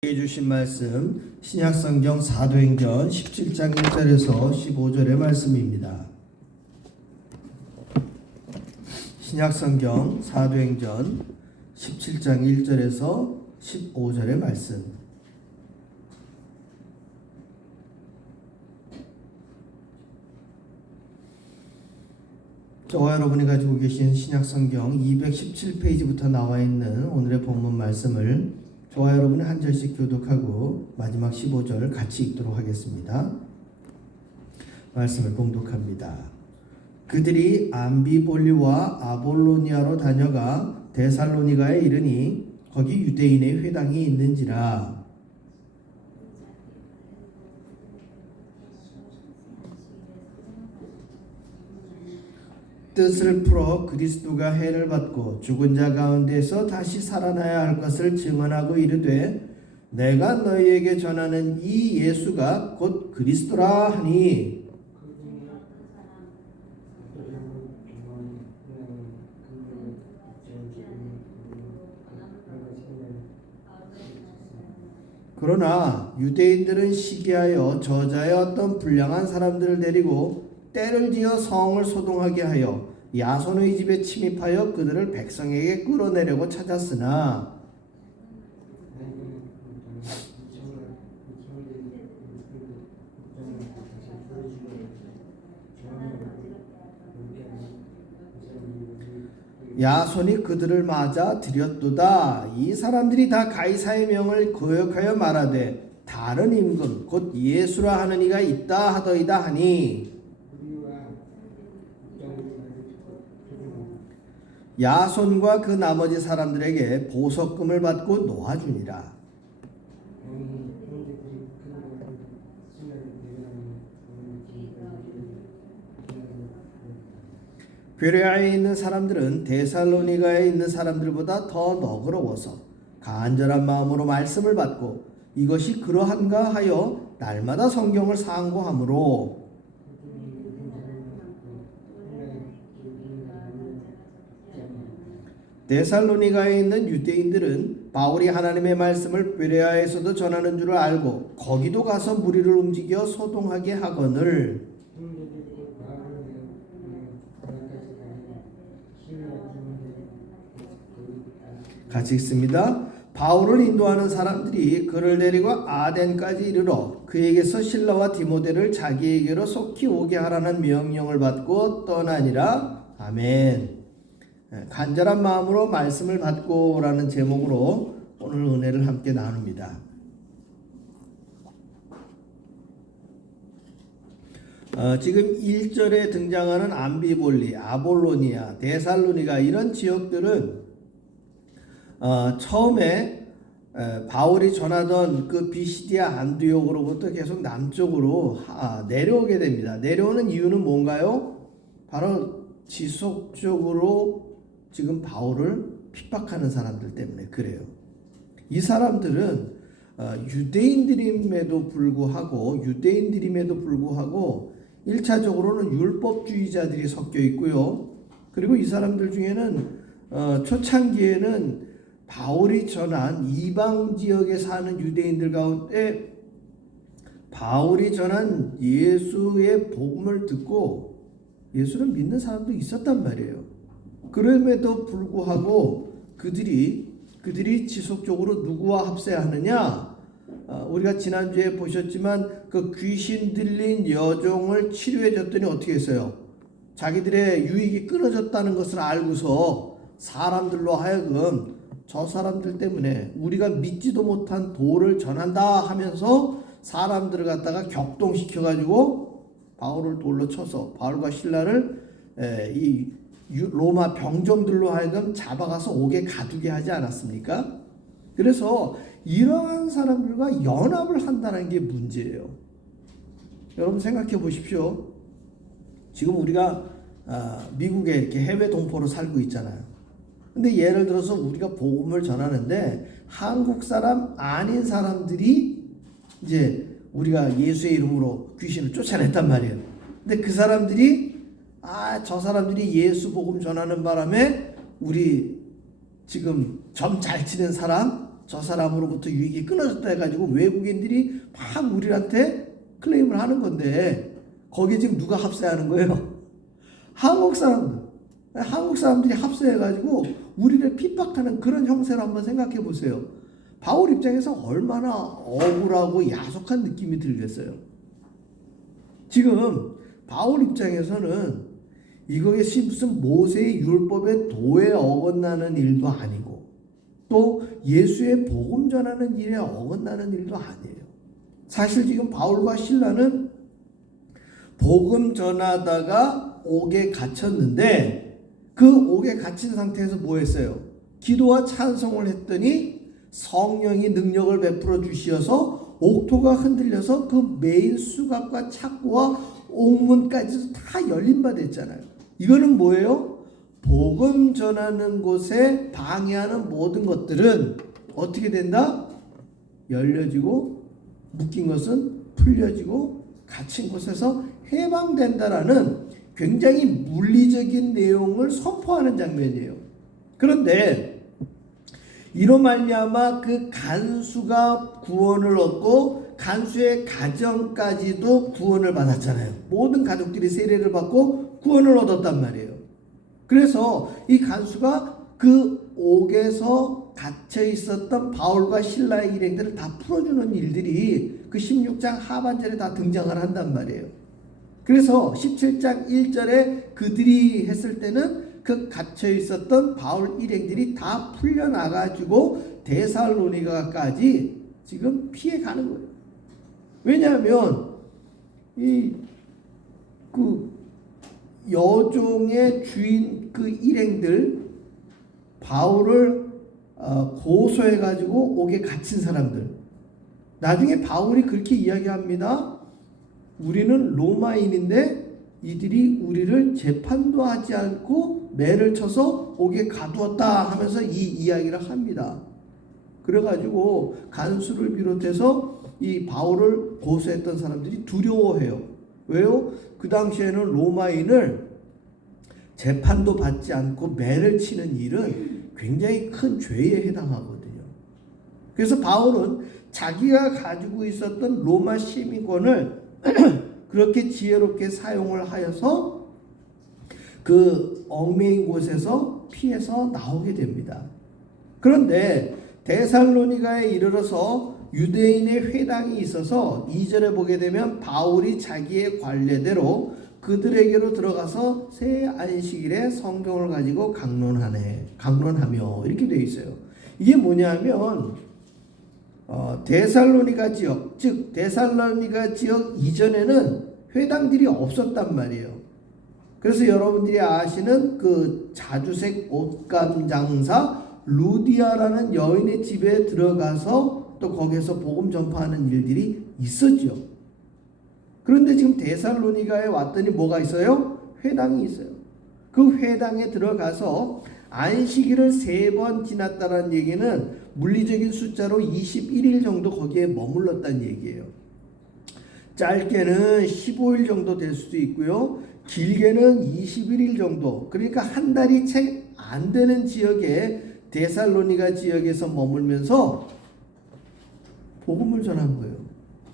주신 말씀 신약성경 사도행전 17장 1절에서 15절의 말씀입니다. 신약성경 사도행전 17장 1절에서 15절의 말씀. 저와 여러분이 가지고 계신 신약성경 217페이지부터 나와 있는 오늘의 본문 말씀을 저와 여러분이 한 절씩 교독하고 마지막 15절 같이 읽도록 하겠습니다. 말씀을 봉독합니다. 그들이 암비볼리와 아볼로니아로 다녀가 데살로니가에 이르니 거기 유대인의 회당이 있는지라. 뜻을 풀어 그리스도가 해를 받고 죽은 자 가운데서 다시 살아나야 할 것을 증언하고 이르되 내가 너희에게 전하는 이 예수가 곧 그리스도라 하니 그러나 유대인들은 시기하여 저자의 어떤 불량한 사람들을 데리고 때를 지어 성을 소동하게 하여 야손의 집에 침입하여 그들을 백성에게 끌어내려고 찾았으나 야손이 그들을 맞아 들였도다. 이 사람들이 다 가이사의 명을 거역하여 말하되 다른 임금 곧 예수라 하는 이가 있다 하더이다 하니 야손과 그 나머지 사람들에게 보석금을 받고 놓아주니라. 베레아에 있는 사람들은 데살로니가에 있는 사람들보다 더 너그러워서 간절한 마음으로 말씀을 받고 이것이 그러한가 하여 날마다 성경을 상고하므로 데살로니가에 있는 유대인들은 바울이 하나님의 말씀을 베레아에서도 전하는 줄을 알고 거기도 가서 무리를 움직여 소동하게 하거늘 같이 읽습니다. 바울을 인도하는 사람들이 그를 데리고 아덴까지 이르러 그에게서 실라와 디모데를 자기에게로 속히 오게 하라는 명령을 받고 떠나니라. 아멘. 간절한 마음으로 말씀을 받고라는 제목으로 오늘 은혜를 함께 나눕니다. 지금 1절에 등장하는 암비볼리, 아볼로니아, 데살로니가 이런 지역들은 처음에 바울이 전하던 그 비시디아 안디옥으로부터 계속 남쪽으로 내려오게 됩니다. 내려오는 이유는 뭔가요? 바로 지속적으로 지금 바울을 핍박하는 사람들 때문에 그래요. 이 사람들은 유대인들임에도 불구하고 1차적으로는 율법주의자들이 섞여 있고요. 그리고 이 사람들 중에는 초창기에는 바울이 전한 이방 지역에 사는 유대인들 가운데 바울이 전한 예수의 복음을 듣고 예수를 믿는 사람도 있었단 말이에요. 그럼에도 불구하고 그들이 지속적으로 누구와 합세하느냐? 우리가 지난주에 보셨지만 그 귀신 들린 여종을 치료해 줬더니 어떻게 했어요? 자기들의 유익이 끊어졌다는 것을 알고서 사람들로 하여금 저 사람들 때문에 우리가 믿지도 못한 도를 전한다 하면서 사람들을 갖다가 격동시켜가지고 바울을 돌로 쳐서 바울과 실라를 이 로마 병정들로 하여금 잡아가서 옥에 가두게 하지 않았습니까? 그래서 이러한 사람들과 연합을 한다는 게 문제예요. 여러분 생각해 보십시오. 지금 우리가 미국에 이렇게 해외 동포로 살고 있잖아요. 근데 예를 들어서 우리가 복음을 전하는데 한국 사람 아닌 사람들이 이제 우리가 예수의 이름으로 귀신을 쫓아냈단 말이에요. 근데 그 사람들이 저 사람들이 예수 복음 전하는 바람에 우리 지금 점 잘 치는 사람 저 사람으로부터 유익이 끊어졌다 해가지고 외국인들이 막 우리한테 클레임을 하는 건데 거기에 지금 누가 합세하는 거예요? 한국 사람들. 한국 사람들이 합세해가지고 우리를 핍박하는 그런 형세를 한번 생각해 보세요. 바울 입장에서 얼마나 억울하고 야속한 느낌이 들겠어요. 지금 바울 입장에서는 이것이 무슨 모세의 율법의 도에 어긋나는 일도 아니고 또 예수의 복음 전하는 일에 어긋나는 일도 아니에요. 사실 지금 바울과 실라는 복음 전하다가 옥에 갇혔는데 그 옥에 갇힌 상태에서 뭐 했어요? 기도와 찬송을 했더니 성령이 능력을 베풀어 주시어서 옥토가 흔들려서 그 메인 수갑과 착고와 옥문까지도 다 열린 바 됐잖아요. 이거는 뭐예요? 복음 전하는 곳에 방해하는 모든 것들은 어떻게 된다? 열려지고 묶인 것은 풀려지고 갇힌 곳에서 해방된다라는 굉장히 물리적인 내용을 선포하는 장면이에요. 그런데 이로 말미암아 그 간수가 구원을 얻고 간수의 가정까지도 구원을 받았잖아요. 모든 가족들이 세례를 받고 구원을 얻었단 말이에요. 그래서 이 간수가 그 옥에서 갇혀 있었던 바울과 실라의 일행들을 다 풀어주는 일들이 그 16장 하반절에 다 등장을 한단 말이에요. 그래서 17장 1절에 그들이 했을 때는 그 갇혀 있었던 바울 일행들이 다 풀려나가지고 데살로니가까지 지금 피해 가는 거예요. 왜냐하면 그 여종의 주인 그 일행들 바울을 고소해가지고 옥에 갇힌 사람들, 나중에 바울이 그렇게 이야기합니다. 우리는 로마인인데 이들이 우리를 재판도 하지 않고 매를 쳐서 옥에 가두었다 하면서 이 이야기를 합니다. 그래가지고 간수를 비롯해서 이 바울을 고소했던 사람들이 두려워해요. 왜요? 그 당시에는 로마인을 재판도 받지 않고 매를 치는 일은 굉장히 큰 죄에 해당하거든요. 그래서 바울은 자기가 가지고 있었던 로마 시민권을 그렇게 지혜롭게 사용을 하여서 그 얽매인 곳에서 피해서 나오게 됩니다. 그런데 데살로니가에 이르러서 유대인의 회당이 있어서 2절에 보게 되면 바울이 자기의 관례대로 그들에게로 들어가서 새 안식일에 성경을 가지고 강론하며 이렇게 되어 있어요. 이게 뭐냐면 데살로니가 지역, 즉 데살로니가 지역 이전에는 회당들이 없었단 말이에요. 그래서 여러분들이 아시는 그 자주색 옷감 장사 루디아라는 여인의 집에 들어가서 또 거기서 복음 전파하는 일들이 있었죠. 그런데 지금 데살로니가에 왔더니 뭐가 있어요? 회당이 있어요. 그 회당에 들어가서 안식일을 3번 지났다는 얘기는 물리적인 숫자로 21일 정도 거기에 머물렀다는 얘기예요. 짧게는 15일 정도 될 수도 있고요. 길게는 21일 정도. 그러니까 한 달이 채 안 되는 지역에 데살로니가 지역에서 머물면서 복음을 전한 거예요.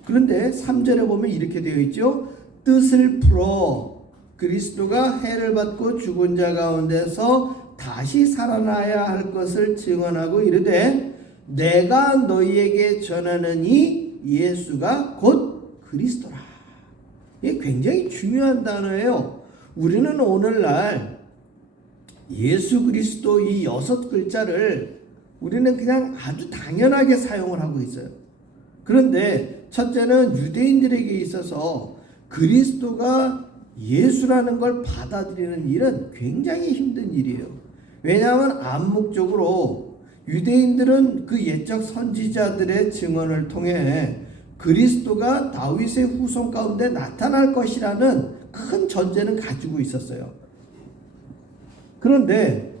그런데 3절에 보면 이렇게 되어 있죠. 뜻을 풀어 그리스도가 해를 받고 죽은 자 가운데서 다시 살아나야 할 것을 증언하고 이르되 내가 너희에게 전하는 이 예수가 곧 그리스도라. 이게 굉장히 중요한 단어예요. 우리는 오늘날 예수 그리스도 이 6글자를 우리는 그냥 아주 당연하게 사용을 하고 있어요. 그런데 첫째는 유대인들에게 있어서 그리스도가 예수라는 걸 받아들이는 일은 굉장히 힘든 일이에요. 왜냐하면 암묵적으로 유대인들은 그 옛적 선지자들의 증언을 통해 그리스도가 다윗의 후손 가운데 나타날 것이라는 큰 전제는 가지고 있었어요. 그런데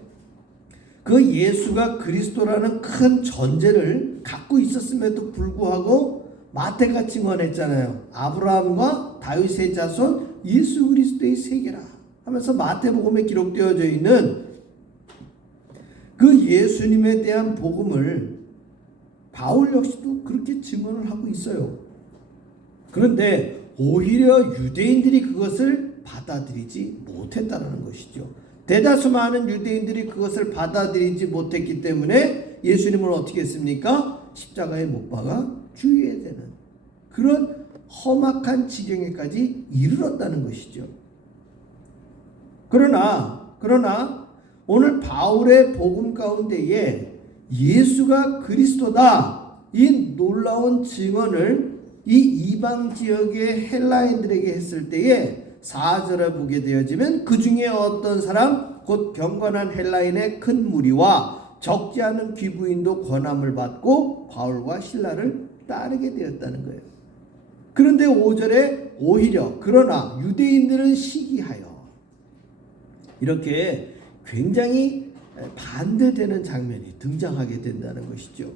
그 예수가 그리스도라는 큰 전제를 갖고 있었음에도 불구하고 마태가 증언했잖아요. 아브라함과 다윗의 자손 예수 그리스도의 세계라 하면서 마태복음에 기록되어져 있는 그 예수님에 대한 복음을 바울 역시도 그렇게 증언을 하고 있어요. 그런데 오히려 유대인들이 그것을 받아들이지 못했다는 것이죠. 대다수 많은 유대인들이 그것을 받아들이지 못했기 때문에 예수님을 어떻게 했습니까? 십자가에 못 박아 죽여야 되는 그런 험악한 지경에까지 이르렀다는 것이죠. 그러나 오늘 바울의 복음 가운데에 예수가 그리스도다 이 놀라운 증언을 이 이방 지역의 헬라인들에게 했을 때에 4절에 보게 되어지면 그 중에 어떤 사람 곧 경건한 헬라인의 큰 무리와 적지 않은 귀부인도 권함을 받고 바울과 실라를 따르게 되었다는 거예요. 그런데 5절에 오히려 그러나 유대인들은 시기하여 이렇게 굉장히 반대되는 장면이 등장하게 된다는 것이죠.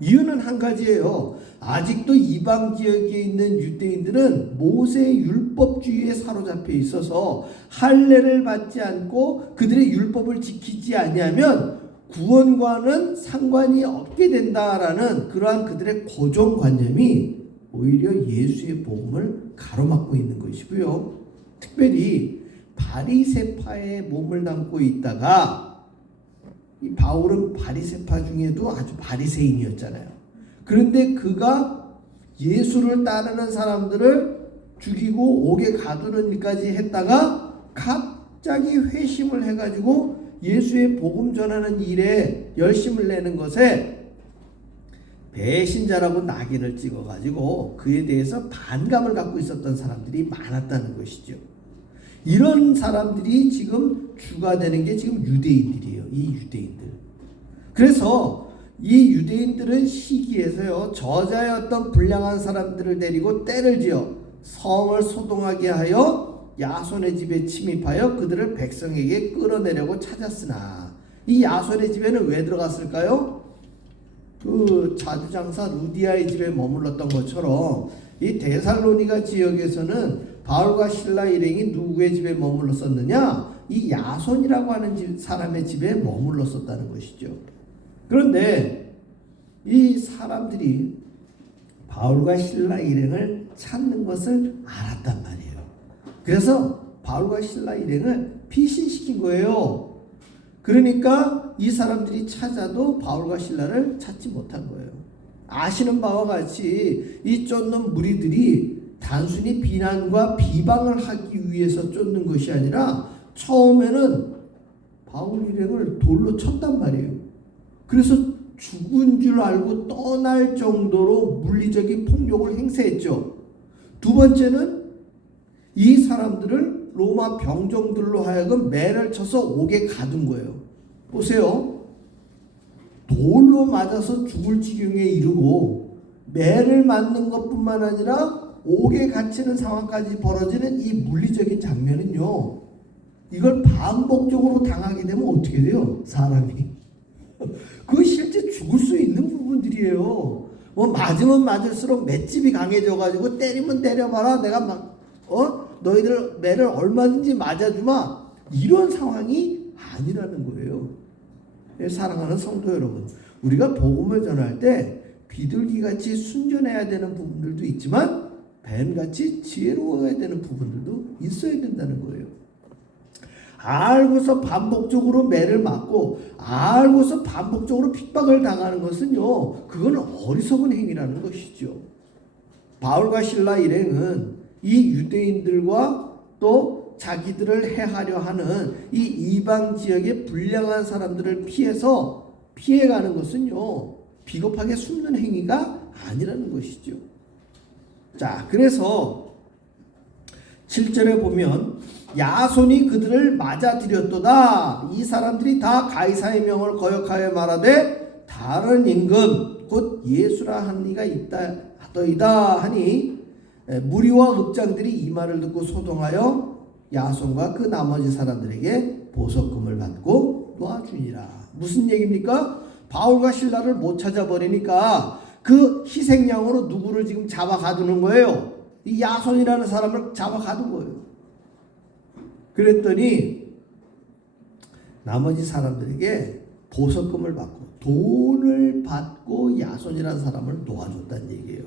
이유는 한 가지예요. 아직도 이방 지역에 있는 유대인들은 모세의 율법주의에 사로잡혀 있어서 할례를 받지 않고 그들의 율법을 지키지 아니하면 구원과는 상관이 없게 된다라는 그러한 그들의 고정관념이 오히려 예수의 복음을 가로막고 있는 것이고요. 특별히 바리새파의 몸을 담고 있다가 이 바울은 바리새파 중에도 아주 바리새인이었잖아요. 그런데 그가 예수를 따르는 사람들을 죽이고 옥에 가두는 일까지 했다가 갑자기 회심을 해가지고 예수의 복음 전하는 일에 열심을 내는 것에 배신자라고 낙인을 찍어가지고 그에 대해서 반감을 갖고 있었던 사람들이 많았다는 것이죠. 이런 사람들이 지금 주가 되는 게 지금 유대인들이에요. 이 유대인들. 그래서 이 유대인들은 시기에서요 저자였던 불량한 사람들을 데리고 때를 지어 성을 소동하게 하여 야손의 집에 침입하여 그들을 백성에게 끌어내려고 찾았으나 이 야손의 집에는 왜 들어갔을까요? 그 자두장사 루디아의 집에 머물렀던 것처럼 이 데살로니가 지역에서는 바울과 실라 일행이 누구의 집에 머물렀었느냐? 이 야손이라고 하는 사람의 집에 머물렀었다는 것이죠. 그런데 이 사람들이 바울과 실라 일행을 찾는 것을 알았단 말이에요. 그래서 바울과 실라 일행을 피신시킨 거예요. 그러니까 이 사람들이 찾아도 바울과 실라를 찾지 못한 거예요. 아시는 바와 같이 이 쫓는 무리들이 단순히 비난과 비방을 하기 위해서 쫓는 것이 아니라 처음에는 바울 일행을 돌로 쳤단 말이에요. 그래서 죽은 줄 알고 떠날 정도로 물리적인 폭력을 행사했죠. 두 번째는 이 사람들을 로마 병정들로 하여금 매를 쳐서 옥에 가둔 거예요. 보세요. 돌로 맞아서 죽을 지경에 이르고 매를 맞는 것뿐만 아니라 옥에 갇히는 상황까지 벌어지는 이 물리적인 장면은요. 이걸 반복적으로 당하게 되면 어떻게 돼요? 사람이. 그거 실제 죽을 수 있는 부분들이에요. 뭐 맞으면 맞을수록 맷집이 강해져가지고 때리면 때려봐라. 내가 막 너희들 매를 얼마든지 맞아주마. 이런 상황이 아니라는 거예요. 사랑하는 성도 여러분, 우리가 복음을 전할 때 비둘기같이 순전해야 되는 부분들도 있지만 뱀같이 지혜로워야 되는 부분들도 있어야 된다는 거예요. 알고서 반복적으로 매를 맞고 알고서 반복적으로 핍박을 당하는 것은요, 그건 어리석은 행위라는 것이죠. 바울과 실라 일행은 이 유대인들과 또 자기들을 해하려 하는 이 이방 지역의 불량한 사람들을 피해가는 것은요, 비겁하게 숨는 행위가 아니라는 것이죠. 자, 그래서 7절에 보면 야손이 그들을 맞아들였도다. 이 사람들이 다 가이사의 명을 거역하여 말하되 다른 임금 곧 예수라 한 이가 있다 하더이다 하니 무리와 읍장들이 이 말을 듣고 소동하여 야손과 그 나머지 사람들에게 보석금을 받고 놓아주니라. 무슨 얘기입니까? 바울과 실라를 못 찾아버리니까 그 희생양으로 누구를 지금 잡아 가두는 거예요. 이 야손이라는 사람을 잡아 가둔 거예요. 그랬더니 나머지 사람들에게 보석금을 받고 돈을 받고 야손이라는 사람을 도와줬다는 얘기예요.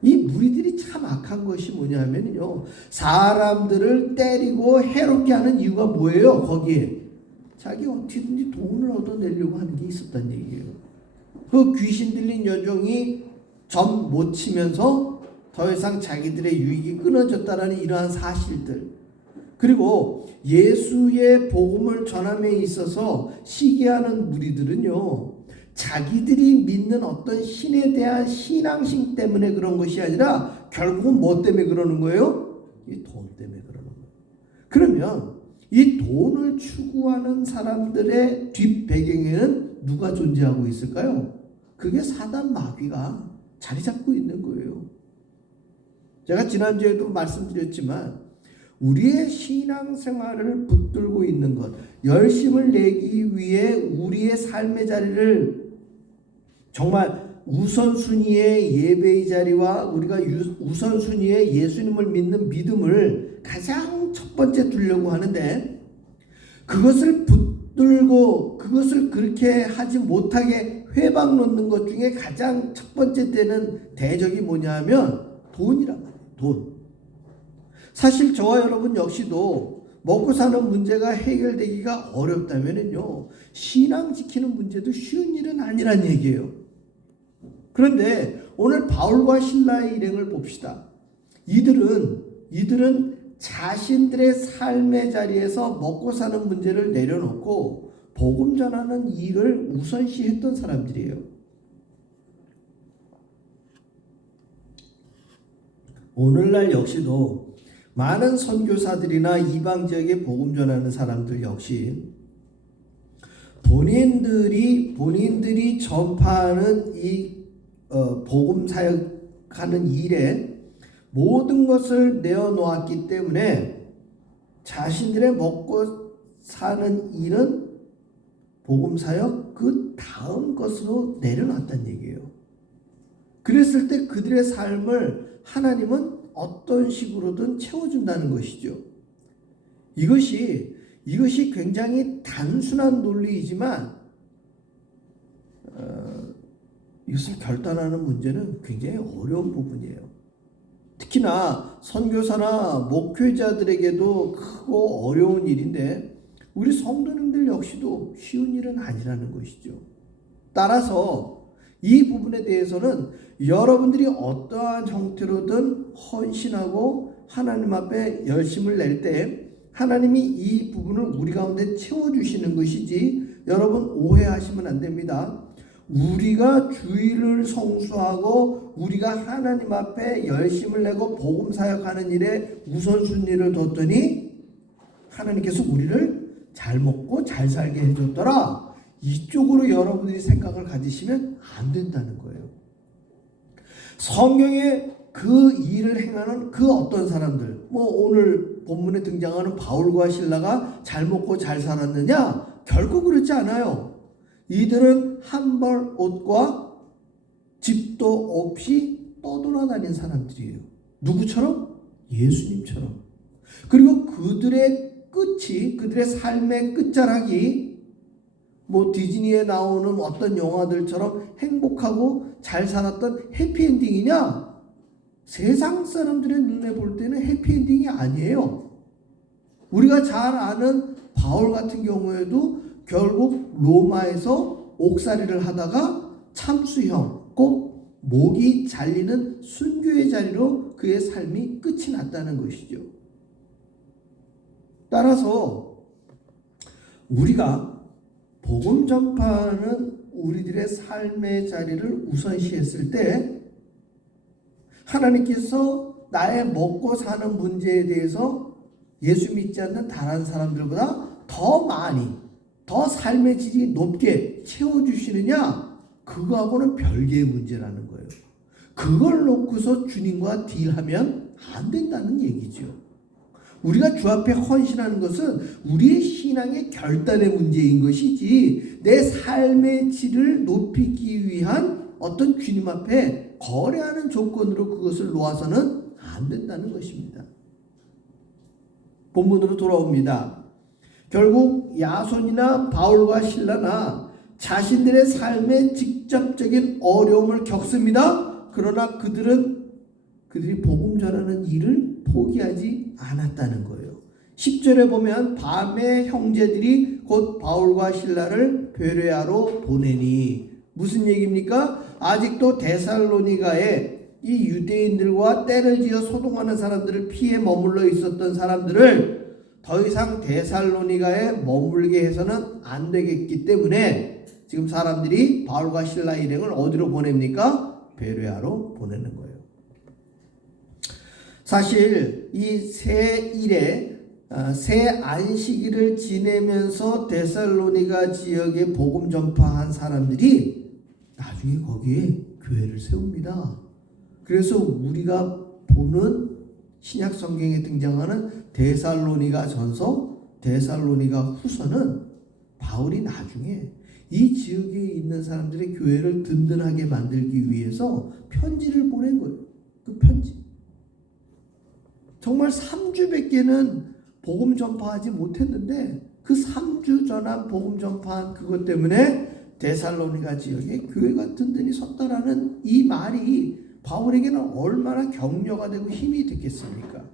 이 무리들이 참 악한 것이 뭐냐면요, 사람들을 때리고 해롭게 하는 이유가 뭐예요? 거기에 자기 어떻게든지 돈을 얻어내려고 하는 게 있었다는 얘기예요. 그 귀신 들린 여종이 점 못 치면서 더 이상 자기들의 유익이 끊어졌다라는 이러한 사실들, 그리고 예수의 복음을 전함에 있어서 시기하는 무리들은요, 자기들이 믿는 어떤 신에 대한 신앙심 때문에 그런 것이 아니라 결국은 뭐 때문에 그러는 거예요? 이 돈 때문에 그러는 거예요. 그러면 이 돈을 추구하는 사람들의 뒷배경에는 누가 존재하고 있을까요? 그게 사단 마귀가 자리 잡고 있는 거예요. 제가 지난주에도 말씀드렸지만 우리의 신앙생활을 붙들고 있는 것, 열심을 내기 위해 우리의 삶의 자리를 정말 우선순위의 예배의 자리와 우리가 우선순위의 예수님을 믿는 믿음을 가장 첫 번째 두려고 하는데, 그것을 붙들고 그것을 그렇게 하지 못하게 회방 놓는 것 중에 가장 첫 번째 되는 대적이 뭐냐 하면 돈이란 말이에요. 돈. 사실 저와 여러분 역시도 먹고 사는 문제가 해결되기가 어렵다면은요, 신앙 지키는 문제도 쉬운 일은 아니란 얘기예요. 그런데 오늘 바울과 신라의 일행을 봅시다. 이들은 자신들의 삶의 자리에서 먹고 사는 문제를 내려놓고 복음 전하는 일을 우선시했던 사람들이에요. 오늘날 역시도 많은 선교사들이나 이방 지역에 복음 전하는 사람들 역시 본인들이 전파하는 이 복음 사역하는 일에 모든 것을 내어놓았기 때문에 자신들의 먹고 사는 일은 복음 사역 그 다음 것으로 내려놨다는 얘기예요. 그랬을 때 그들의 삶을 하나님은 어떤 식으로든 채워준다는 것이죠. 이것이 굉장히 단순한 논리이지만 이것을 결단하는 문제는 굉장히 어려운 부분이에요. 특히나 선교사나 목회자들에게도 크고 어려운 일인데 우리 성도님들 역시도 쉬운 일은 아니라는 것이죠. 따라서 이 부분에 대해서는 여러분들이 어떠한 형태로든 헌신하고 하나님 앞에 열심을 낼 때 하나님이 이 부분을 우리 가운데 채워주시는 것이지, 여러분 오해하시면 안 됩니다. 우리가 주일을 성수하고 우리가 하나님 앞에 열심을 내고 복음 사역하는 일에 우선순위를 뒀더니 하나님께서 우리를 잘 먹고 잘 살게 해줬더라, 이쪽으로 여러분들이 생각을 가지시면 안 된다는 거예요. 성경에 그 일을 행하는 그 어떤 사람들, 오늘 본문에 등장하는 바울과 신라가 잘 먹고 잘 살았느냐? 결코 그렇지 않아요. 이들은 한 벌 옷과 집도 없이 떠돌아다닌 사람들이에요. 누구처럼? 예수님처럼. 그리고 그들의 끝이, 그들의 삶의 끝자락이 디즈니에 나오는 어떤 영화들처럼 행복하고 잘 살았던 해피엔딩이냐? 세상 사람들의 눈에 볼 때는 해피엔딩이 아니에요. 우리가 잘 아는 바울 같은 경우에도 결국 로마에서 옥살이를 하다가 참수형, 꼭 목이 잘리는 순교의 자리로 그의 삶이 끝이 났다는 것이죠. 따라서 우리가 복음 전파하는 우리들의 삶의 자리를 우선시했을 때 하나님께서 나의 먹고 사는 문제에 대해서 예수 믿지 않는 다른 사람들보다 더 많이, 더 삶의 질이 높게 채워주시느냐? 그거하고는 별개의 문제라는 거예요. 그걸 놓고서 주님과 딜하면 안 된다는 얘기죠. 우리가 주 앞에 헌신하는 것은 우리의 신앙의 결단의 문제인 것이지 내 삶의 질을 높이기 위한 어떤 주님 앞에 거래하는 조건으로 그것을 놓아서는 안 된다는 것입니다. 본문으로 돌아옵니다. 결국 야손이나 바울과 실라나 자신들의 삶에 직접적인 어려움을 겪습니다. 그러나 그들이 복음 전하는 일을 포기하지 않았다는 거예요. 10절에 보면 밤에 형제들이 곧 바울과 실라를 베레아로 보내니, 무슨 얘기입니까? 아직도 데살로니가에 이 유대인들과 때를 지어 소동하는 사람들을 피해 머물러 있었던 사람들을 더 이상 데살로니가에 머물게 해서는 안 되겠기 때문에 지금 사람들이 바울과 실라 일행을 어디로 보냅니까? 베레아로 보내는 거예요. 사실 이 새 안식일을 지내면서 데살로니가 지역에 복음 전파한 사람들이 나중에 거기에 교회를 세웁니다. 그래서 우리가 보는 신약 성경에 등장하는 데살로니가 전서, 데살로니가 후서는 바울이 나중에 이 지역에 있는 사람들의 교회를 든든하게 만들기 위해서 편지를 보낸 거예요. 그 편지. 정말 3주밖에는 복음 전파하지 못했는데 그 3주 전한 복음 전파한 그것 때문에 데살로니가 지역에 교회가 든든히 섰다라는 이 말이 바울에게는 얼마나 격려가 되고 힘이 됐겠습니까?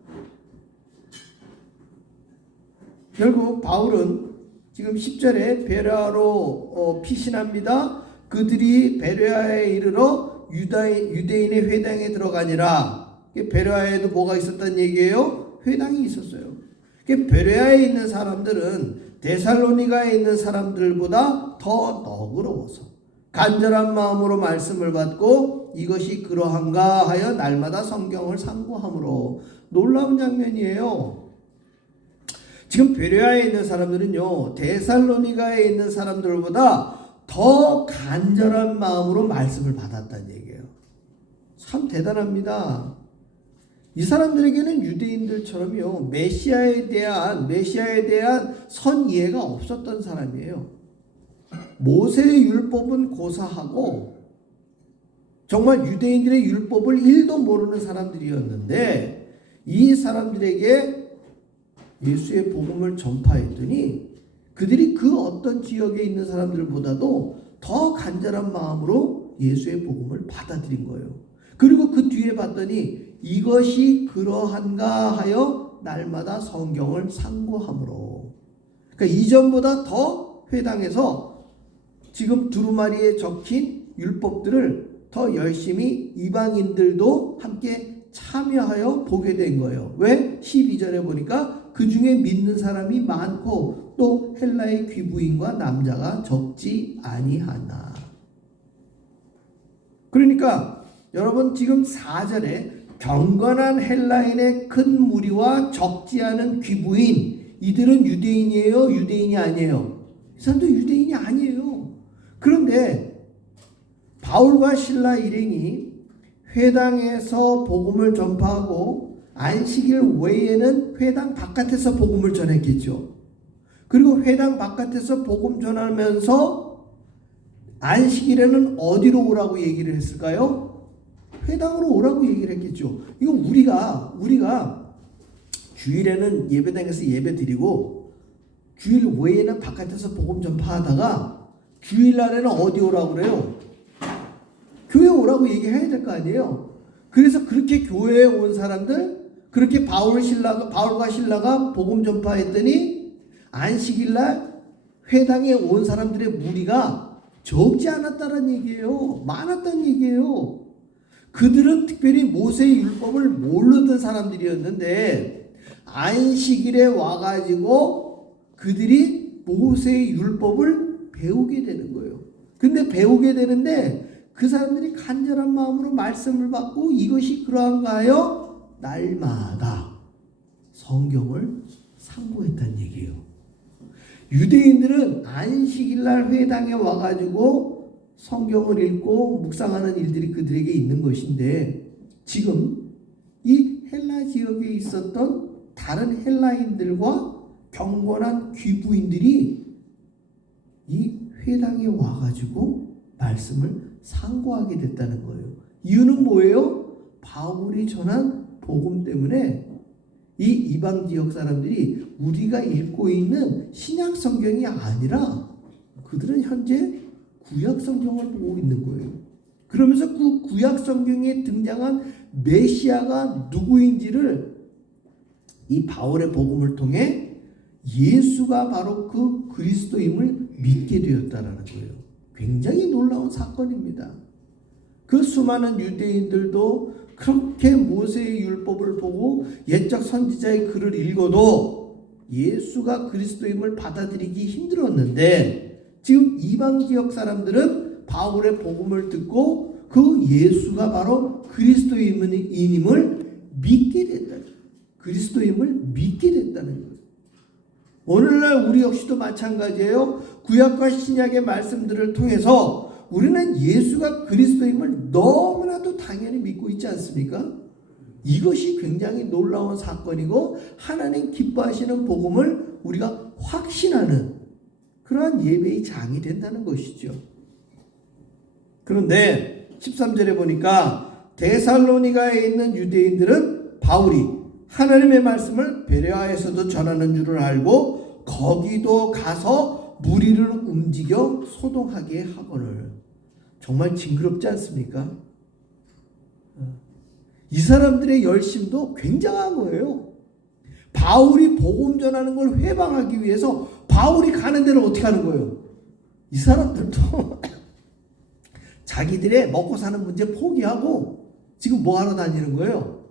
결국 바울은 지금 10절에 베레아로 피신합니다. 그들이 베레아에 이르러 유대인의 회당에 들어가니라. 베레아에도 뭐가 있었다는 얘기예요? 회당이 있었어요. 베레아에 있는 사람들은 데살로니가에 있는 사람들보다 더 너그러워서 간절한 마음으로 말씀을 받고 이것이 그러한가 하여 날마다 성경을 상고함으로, 놀라운 장면이에요. 지금 베레아에 있는 사람들은요, 데살로니가에 있는 사람들보다 더 간절한 마음으로 말씀을 받았다는 얘기예요. 참 대단합니다. 이 사람들에게는 유대인들처럼요, 메시아에 대한 선 이해가 없었던 사람이에요. 모세의 율법은 고사하고 정말 유대인들의 율법을 1도 모르는 사람들이었는데, 이 사람들에게 예수의 복음을 전파했더니 그들이 그 어떤 지역에 있는 사람들보다도 더 간절한 마음으로 예수의 복음을 받아들인 거예요. 그리고 그 뒤에 봤더니 이것이 그러한가 하여 날마다 성경을 상고함으로, 그러니까 이전보다 더 회당에서 지금 두루마리에 적힌 율법들을 더 열심히 이방인들도 함께 참여하여 보게 된 거예요. 왜? 12절에 보니까 그 중에 믿는 사람이 많고 또 헬라의 귀부인과 남자가 적지 아니하나. 그러니까 여러분 지금 4절에 경건한 헬라인의 큰 무리와 적지 않은 귀부인, 이들은 유대인이에요? 유대인이 아니에요? 이 사람도 유대인이 아니에요. 그런데 바울과 실라 일행이 회당에서 복음을 전파하고 안식일 외에는 회당 바깥에서 복음을 전했겠죠. 그리고 회당 바깥에서 복음 전하면서 안식일에는 어디로 오라고 얘기를 했을까요? 회당으로 오라고 얘기를 했겠죠. 이거 우리가 주일에는 예배당에서 예배 드리고 주일 외에는 바깥에서 복음 전파하다가 주일날에는 어디 오라고 그래요? 교회 오라고 얘기해야 될 거 아니에요. 그래서 그렇게 교회에 온 사람들, 그렇게 바울과 실라가 복음 전파했더니 안식일날 회당에 온 사람들의 무리가 적지 않았다는 얘기예요. 많았다는 얘기예요. 그들은 특별히 모세의 율법을 모르던 사람들이었는데 안식일에 와가지고 그들이 모세의 율법을 배우게 되는 거예요. 근데 배우게 되는데 그 사람들이 간절한 마음으로 말씀을 받고 이것이 그러한가 하여 날마다 성경을 상고했다는 얘기예요. 유대인들은 안식일날 회당에 와가지고 성경을 읽고 묵상하는 일들이 그들에게 있는 것인데, 지금 이 헬라 지역에 있었던 다른 헬라인들과 경건한 귀부인들이 이 회당에 와가지고 말씀을 상고하게 됐다는 거예요. 이유는 뭐예요? 바울이 전한 복음 때문에 이 이방 지역 사람들이 우리가 읽고 있는 신약 성경이 아니라 그들은 현재 구약 성경을 보고 있는 거예요. 그러면서 그 구약 성경에 등장한 메시아가 누구인지를 이 바울의 복음을 통해 예수가 바로 그 그리스도임을 믿게 되었다라는 거예요. 굉장히 놀라운 사건입니다. 그 수많은 유대인들도 그렇게 모세의 율법을 보고 옛적 선지자의 글을 읽어도 예수가 그리스도임을 받아들이기 힘들었는데, 지금 이방 지역 사람들은 바울의 복음을 듣고 그 예수가 바로 그리스도인임을 믿게 됐다는 거예요. 그리스도임을 믿게 됐다는 거예요. 오늘날 우리 역시도 마찬가지예요. 구약과 신약의 말씀들을 통해서 우리는 예수가 그리스도임을 너무나도 당연히 믿고 있지 않습니까? 이것이 굉장히 놀라운 사건이고 하나님 기뻐하시는 복음을 우리가 확신하는 그러한 예배의 장이 된다는 것이죠. 그런데 13절에 보니까 데살로니가에 있는 유대인들은 바울이 하나님의 말씀을 베레아에서도 전하는 줄을 알고 거기도 가서 무리를 움직여 소동하게 하거늘. 정말 징그럽지 않습니까? 이 사람들의 열심도 굉장한 거예요. 바울이 복음 전하는 걸 회방하기 위해서 바울이 가는 데를 어떻게 하는 거예요? 이 사람들도 자기들의 먹고 사는 문제 포기하고 지금 뭐 하러 다니는 거예요?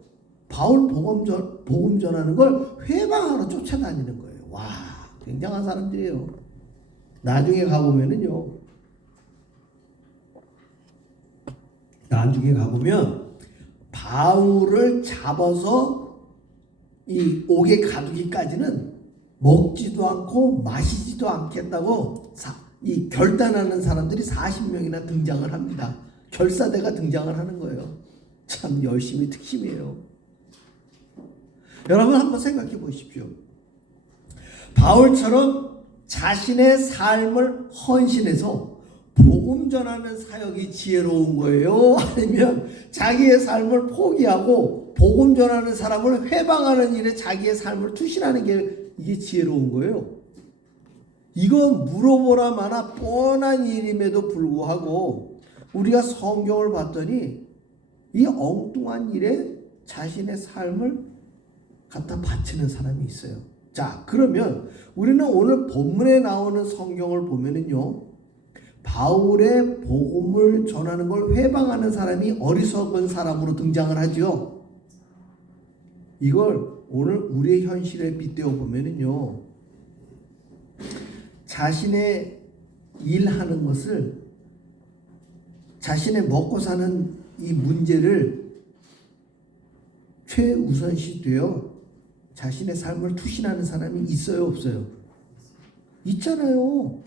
바울 복음 전하는 걸 회방하러 쫓아다니는 거예요. 와, 굉장한 사람들이에요. 나중에 가보면은요. 나중에 가보면 바울을 잡아서 이 옥에 가두기까지는 먹지도 않고 마시지도 않겠다고 이 결단하는 사람들이 40명이나 등장을 합니다. 결사대가 등장을 하는 거예요. 참 열심히 특심이에요. 여러분 한번 생각해 보십시오. 바울처럼 자신의 삶을 헌신해서 복음 전하는 사역이 지혜로운 거예요? 아니면 자기의 삶을 포기하고 복음 전하는 사람을 회방하는 일에 자기의 삶을 투신하는 게 이게 지혜로운 거예요? 이건 물어보라 마나 뻔한 일임에도 불구하고 우리가 성경을 봤더니 이 엉뚱한 일에 자신의 삶을 갖다 바치는 사람이 있어요. 자, 그러면 우리는 오늘 본문에 나오는 성경을 보면은요, 바울의 복음을 전하는 걸 회방하는 사람이 어리석은 사람으로 등장을 하죠. 이걸 오늘 우리의 현실에 빗대어 보면은요, 자신의 일하는 것을, 자신의 먹고 사는 이 문제를 최우선시 되어 자신의 삶을 투신하는 사람이 있어요, 없어요? 있잖아요.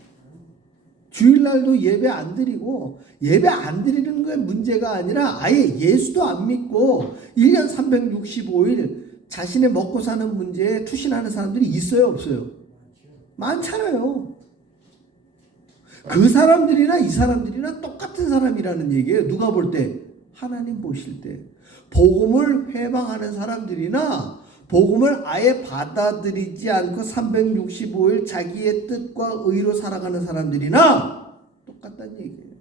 주일날도 예배 안 드리고, 예배 안 드리는 게 문제가 아니라 아예 예수도 안 믿고 1년 365일 자신의 먹고 사는 문제에 투신하는 사람들이 있어요, 없어요? 많잖아요. 그 사람들이나 이 사람들이나 똑같은 사람이라는 얘기예요. 누가 볼 때? 하나님 보실 때. 복음을 회방하는 사람들이나 복음을 아예 받아들이지 않고 365일 자기의 뜻과 의로 살아가는 사람들이나 똑같다는 얘기예요.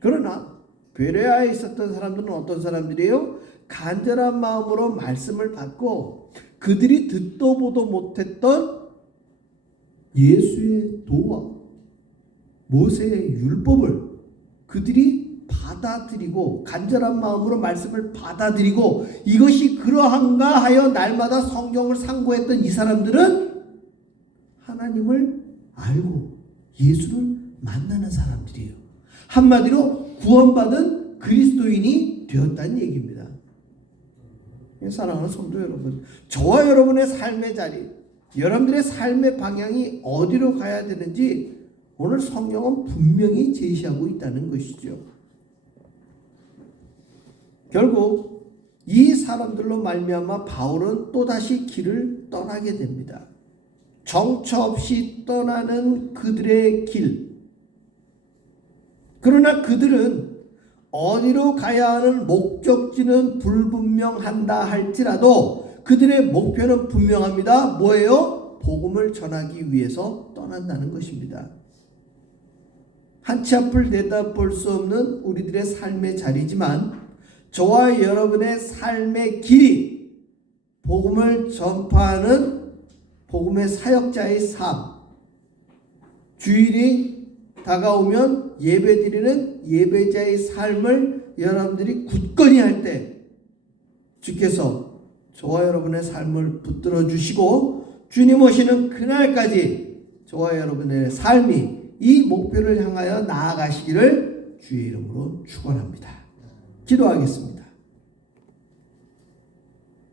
그러나 베레아에 있었던 사람들은 어떤 사람들이에요? 간절한 마음으로 말씀을 받고 그들이 듣도 보도 못했던 예수의 도와 모세의 율법을 그들이 받아들이고 간절한 마음으로 말씀을 받아들이고 이것이 그러한가 하여 날마다 성경을 상고했던 이 사람들은 하나님을 알고 예수를 만나는 사람들이에요. 한마디로 구원받은 그리스도인이 되었다는 얘기입니다. 사랑하는 성도 여러분, 저와 여러분의 삶의 자리, 여러분들의 삶의 방향이 어디로 가야 되는지 오늘 성경은 분명히 제시하고 있다는 것이죠. 결국 이 사람들로 말미암아 바울은 또다시 길을 떠나게 됩니다. 정처 없이 떠나는 그들의 길. 그러나 그들은 어디로 가야 하는 목적지는 불분명한다 할지라도 그들의 목표는 분명합니다. 뭐예요? 복음을 전하기 위해서 떠난다는 것입니다. 한치 앞을 내다볼 수 없는 우리들의 삶의 자리지만 저와 여러분의 삶의 길이 복음을 전파하는 복음의 사역자의 삶, 주일이 다가오면 예배드리는 예배자의 삶을 여러분들이 굳건히 할 때 주께서 저와 여러분의 삶을 붙들어 주시고 주님 오시는 그날까지 저와 여러분의 삶이 이 목표를 향하여 나아가시기를 주의 이름으로 축원합니다. 기도하겠습니다.